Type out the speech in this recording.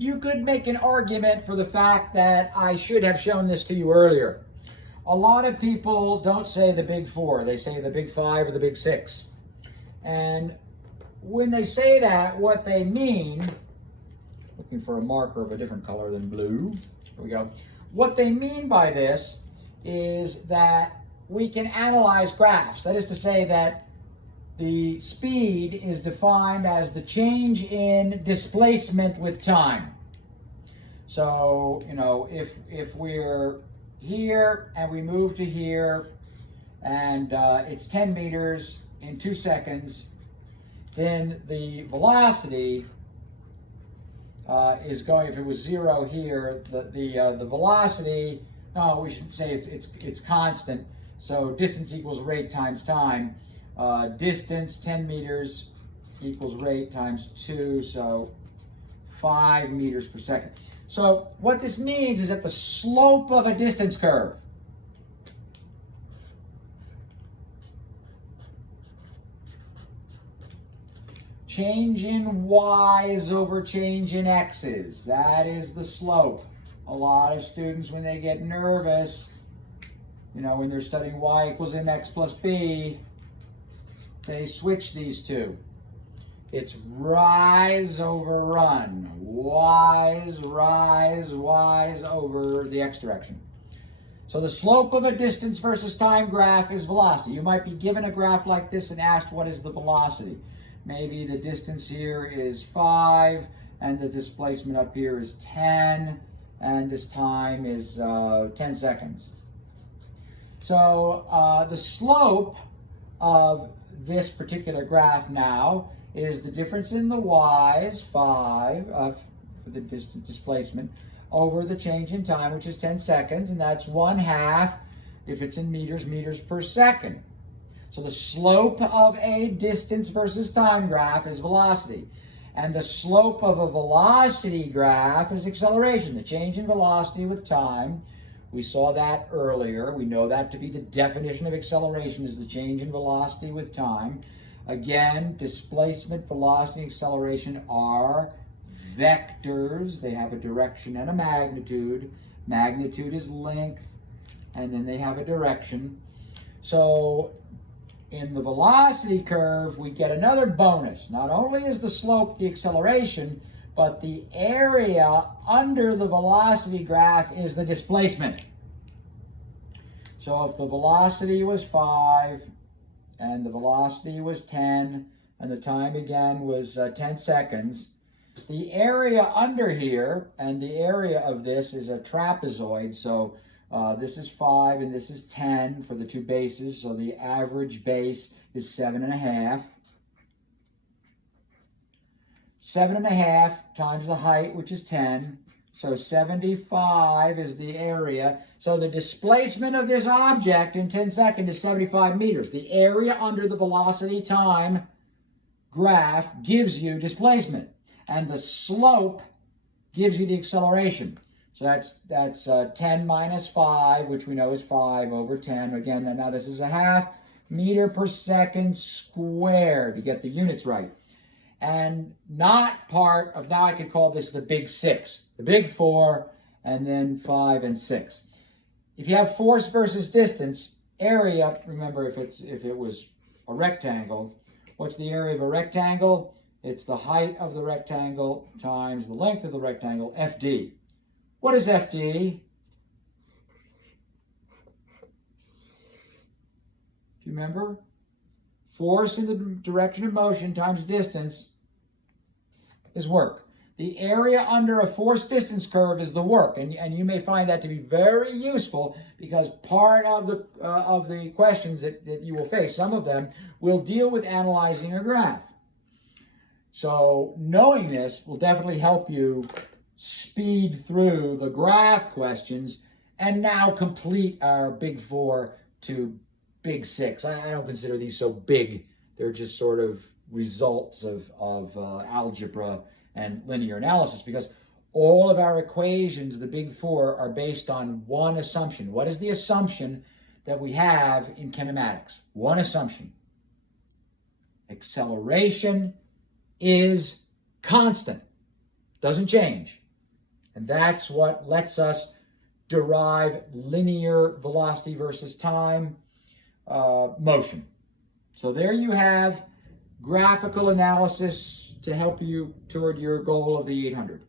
you could make an argument for the fact that I should have shown this to you earlier. A lot of people don't say the big four, they say the big five or the big six. And when they say that, what they mean, looking for a marker of a different color than blue, here we go. What they mean by this is that we can analyze graphs. That is to say that the speed is defined as the change in displacement with time. So, if we're here and we move to here and it's 10 meters in 2 seconds, then the velocity is going, if it was 0 here, the velocity, no, we should say it's constant. So distance equals rate times time. Distance, 10 meters, equals rate times 2, so 5 meters per second. So what this means is that the slope of a distance curve change in y's over change in x's, that is the slope. A lot of students, when they get nervous, when they're studying y equals mx plus b, they switch these two. It's rise over run. Rise over the x direction. So the slope of a distance versus time graph is velocity. You might be given a graph like this and asked what is the velocity. Maybe the distance here is 5 and the displacement up here is 10 and this time is 10 seconds. So the slope of this particular graph now is the difference in the y's, 5, for the distance displacement, over the change in time, which is 10 seconds, and that's 1/2, if it's in meters per second. So the slope of a distance versus time graph is velocity. And the slope of a velocity graph is acceleration, the change in velocity with time. We saw that earlier. We know that to be the definition of acceleration is the change in velocity with time. Again, displacement, velocity, acceleration are vectors. They have a direction and a magnitude. Magnitude is length, and then they have a direction. So in the velocity curve, we get another bonus. Not only is the slope the acceleration, but the area under the velocity graph is the displacement. So if the velocity was 5 and the velocity was 10 and the time again was 10 seconds, the area under here, and the area of this is a trapezoid, so this is 5 and this is 10 for the two bases, so the average base is 7.5. 7.5 times the height, which is 10, so 75 is the area. So the displacement of this object in 10 seconds is 75 meters. The area under the velocity time graph gives you displacement, and the slope gives you the acceleration. So that's 10 minus 5, which we know is 5 over 10. Again, now this is 1/2 meter per second squared to get the units right. And not part of, now I could call this the big 6, the big 4, and then 5 and 6. If you have force versus distance, area, remember if it was a rectangle, what's the area of a rectangle? It's the height of the rectangle times the length of the rectangle, FD. What is FD? Do you remember? Force in the direction of motion times distance is work. The area under a force distance curve is the work, and you may find that to be very useful because part of the questions that you will face, some of them, will deal with analyzing a graph. So knowing this will definitely help you speed through the graph questions and now complete our big 4 to big 6. I don't consider these so big. They're just sort of results of algebra and linear analysis, because all of our equations, the big 4, are based on one assumption. What is the assumption that we have in kinematics? One assumption. Acceleration is constant. Doesn't change. And that's what lets us derive linear velocity versus time motion. So there you have graphical analysis to help you toward your goal of the 800.